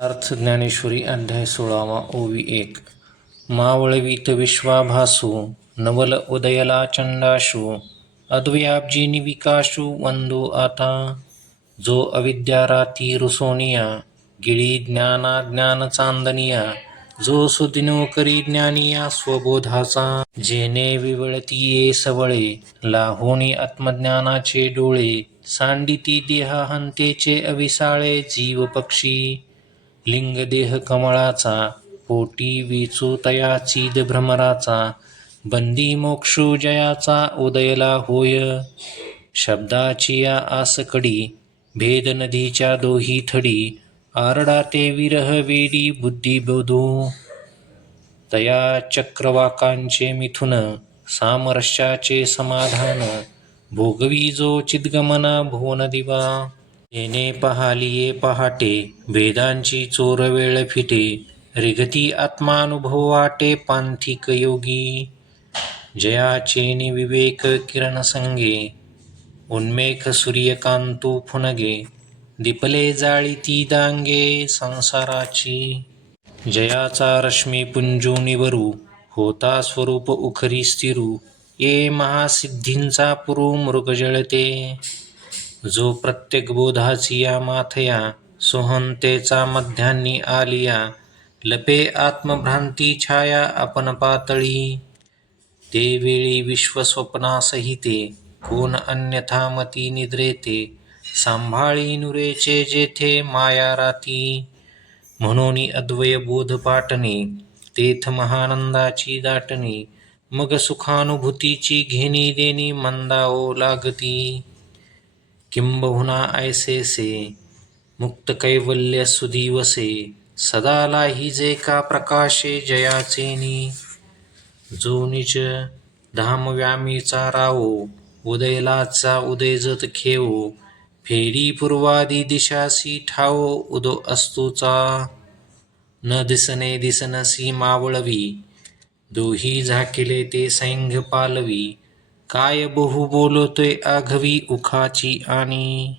अर्थ ज्ञानेश्वरी अध्याय सोळावा ओवी एक. मावळवीत विश्वाभासू नवल उदयला चंडाशू अद्वयाब्जी निविकाशू वंदो आता. जो अविद्या राती रुसोनिया गिळी ज्ञाना ज्ञान चांदनिया जो सुदिनो करी ज्ञानिया स्वबोधाचा. जेने विवळती ये सवळे लाहोनी आत्मज्ञानाचे डोळे सांडिती देहाहंतेचे अविसाळे जीव पक्षी लिंगदेह कमळाचा पोटी वेचो तया चीद भ्रमराचा बंदी मोक्षू जयाचा उदयला होय. शब्दाची या आसकडी भेद नदीच्या दोही थडी आरडा ते विरह वेडी बुद्धी बोधू. तया चक्रवाकांचे मिथुन सामरस्याचे समाधान भोगवी जो चिद्गमना भुवन दिवा. येणे पहालिये पहाटे वेदांची चोर वेळ फिटे रिगती आत्मानुभव वाटे पांथिक योगी. जयाचे निविवेक किरण संगे उन्मेख सूर्यकांतू फुनगे दिपले जाळीती दांगे संसाराची. जयाचा रश्मी पुंजुनिवरू होता स्वरूप उखरी स्थिरू ये महासिद्धींचा पुरू मृग जळते जो प्रत्येक बोधाची या माथया सोहंतेचा मध्यान्नी आलिया लपे आत्मभ्रांती छाया आपण पातळी. ते वेळी विश्वस्वप्नासहिते कोण अन्यथा मती निद्रेते सांभाळी नुरेचे जेथे माया राती. म्हणून अद्वय बोध पाटणे तेथ महानंदाची दाटणी मग सुखानुभूतीची घेणी देणी मंदाओ लागती. किंबहुना ऐसेसे मुक्त कैवल्य सुदिवसे सदा लाहिजे का प्रकाशे जयाचेनी जो निज धाम व्यामीचा रावो उदयलाचा उदयजत खेवो फेरी पूर्वादी दिशासी ठावो उदो अस्तूचा। न दिसने दिसनसी मावळवी दोही झाकिले ते सैंघ पालवी काय बहु बोलतोय आघवी उखाची आणि?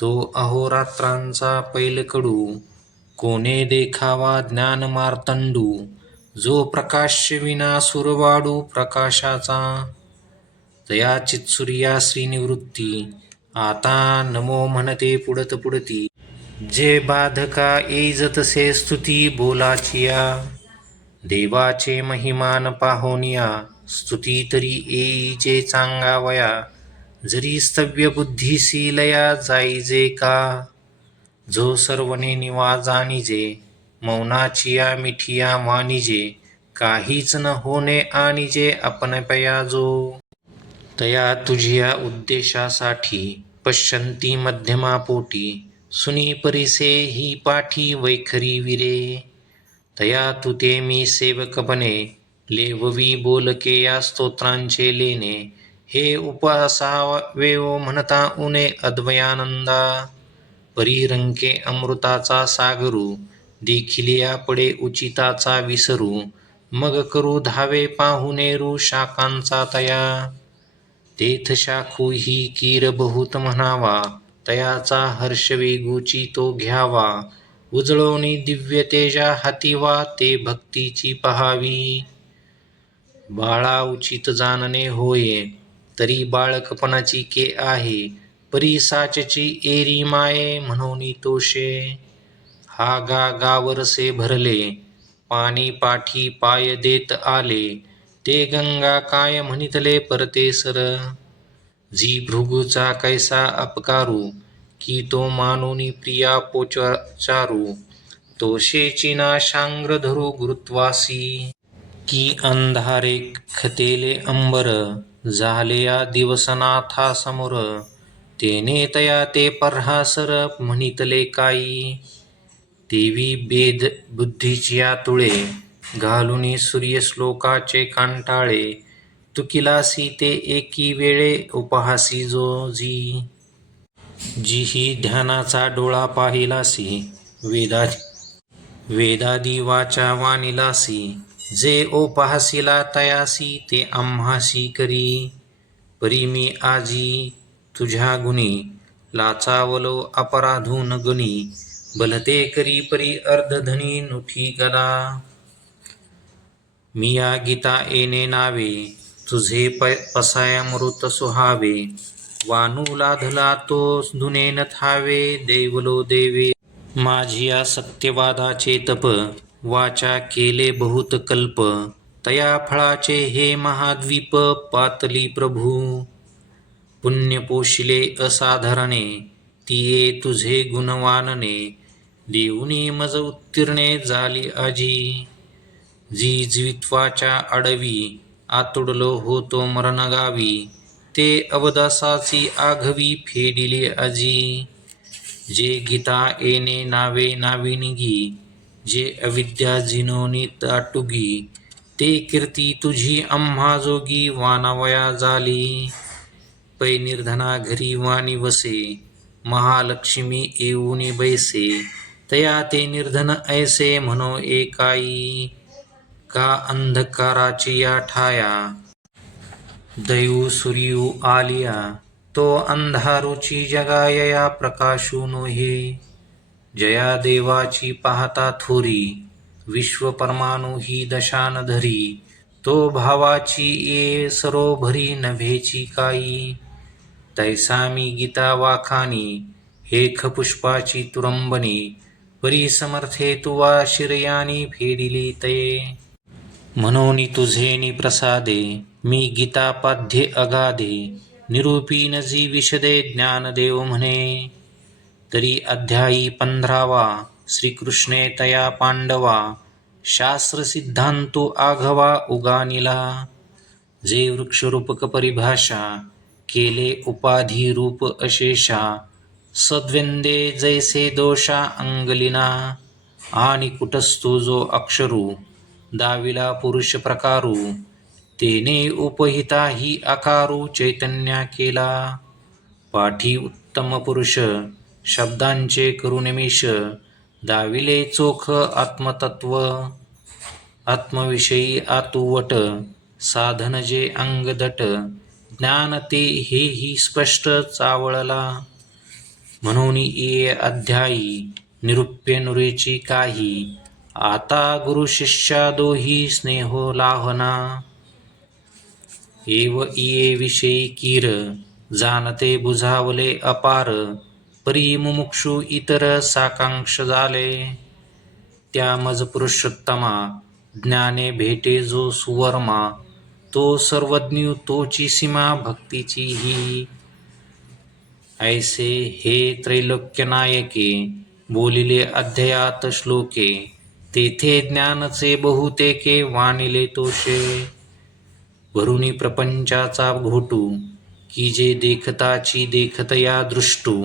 तो अहोरात्रांचा पैलकडू कोणे देखावा ज्ञान मार्तंडू जो प्रकाश्य विना सुरवाडू प्रकाशाचा. तया चित्सूर्या श्रीनिवृत्ती आता नमो म्हणते पुडत पुडती जे बाधका येईजतसे स्तुती बोलाचिया देवाचे महिमान पाहोनिया स्तुती तरी येईचे चांगावया जरी स्तव्य बुद्धिशीलया जाईजे का जो सर्वने निवा जाणीजे मौनाचिया मिठिया मानिजे काहीच न होणे आणिजे आपणपया जो. तया तुझ्या उद्देशासाठी पश्यंती मध्यमा पोटी सुनी परिसे ही पाठी वैखरी विरे. तया तु ते मी सेवक बने लेववी बोलके या स्तोत्रांचे लेणे. हे उपासावेव म्हणता उने अद्वयानंदा. परिरंके अमृताचा सागरू देखिलिया पडे उचिताचा विसरू. मग करू धावे पाहुनेरू शाकांचा तया. तेथ शाखू ही कीर बहुत म्हणावा तयाचा हर्ष वेगूची तो घ्यावा. उजळवणी दिव्य तेजा हातीवा ते भक्तीची पहावी. बाळा उचित जाणणे होये तरी बाळकपणाची के आहे? परी साचची एरी माये म्हणून तोषे. हा गा गावरसे भरले पाणी पाठी पाय देत आले ते गंगा काय म्हणितले परते सर? जी भृगूचा कैसा अपकारू की तो मानुनी प्रिया पोचारू तोषेची ना शांग्र धरू गुरुत्वासी. की अंधारे खतेले अंबर झाले या दिवसनाथा समोर तेने तया ते पर्हासर म्हणितले काई. देवी बेद बुद्धीची तुळे घालुनी सूर्यश्लोकाचे कांटाळे. तुकिलासी ते एकी वेळे उपहासी जो जी. जीही ध्यानाचा डोळा पाहिलासी वेदा वेदादी वाचा वानिलासी जे ओपहासिला तयासी ते आम्हासी करी. परी मी आजी तुझ्या गुणी लाचावलो अपराधून गुणी. बलते करी परी अर्धधनी नुठी गदा मिया गीता येणे नावे तुझे प पसायामृत सुहावे. वानू लाधला तो धुनेन थावे देवलो देवे. माझिया सत्यवादाचे तप वाचा केले बहुत कल्प तया फळाचे हे महाद्वीप पातली प्रभू. पुण्य पोशिले असाधारणे तिये तुझे गुणवानने देऊनी मज उत्तीर्णे झाली आजी. जी जीवित्वाच्या आडवी आतुडलो होतो मरण गावी ते अवदासाची आघवी फेडिली आजी. जे गीता येणे नावे नाविनगी जे अविद्या जिनोनी ताटुगी ते कीर्ती तुझी आम्हा जोगी वानावया झाली पै निर्धना घरी वाणी वसे महालक्ष्मी येऊनी बैसे. तया ते निर्धन ऐसे म्हणो एकाई का अंधकाराची या ठाया. दैव सूर्यू आलिया तो अंधारूची जगायया प्रकाशू नोहे जया देवाची पाहता थोरी विश्व परमाणु ही दशान धरी तो भावाची ये सरोभरी नभेची काई. तैसामी गीता वाखानी हेख पुष्पाची तुरंबनी परी समर्थे तुवा शिरयानी फेडिली तये. म्हणून तुझे नि प्रसादे मी गीतापाध्ये अगाधे निरूपी नजी विशदे ज्ञानदेव म्हणे. तरी अध्यायी पंधरावा श्रीकृष्णे तया पांडवा शास्त्र सिद्धांतो आघवा उगानिला। जे वृक्षरूपक परिभाषा केले उपाधी रूप अशेषा सद्वेंदे जैसे दोषा अंगलिना। आणि कुटस्थो जो अक्षरू दाविला पुरुष प्रकारू तेने उपहिता ही आकारू चैतन्या केला। पाठी उत्तम पुरुष शब्दांचे करुनिमिष दाविले चोख आत्मतत्व आत्मविषयी आतुवट साधन जे अंगदट ज्ञान ते हेही स्पष्ट चावळला. म्हणून ये अध्यायी निरुप्य नुरेची काही आता गुरु शिष्या दोही स्नेहो लाहना. एव इये विषयी कीर जाणते बुझावले अपार परी मुमुक्षु इतर साकांक्ष झाले त्या मज पुरुषोत्तमा ज्ञाने भेटे जो सुवर्मा तो सर्वज्ञ तोची सीमा भक्तीची ही। ऐसे हे त्रैलोक्यनायके बोलिले अध्ययात श्लोके तेथे ज्ञानचे बहुतेके वानिले तोषे। भरुनी प्रपंचाचा घोटू की जे देखताची देखतया दृष्टू।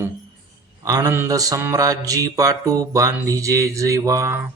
आनंद सम्राज्जी पाटू बांधिजे जेवा।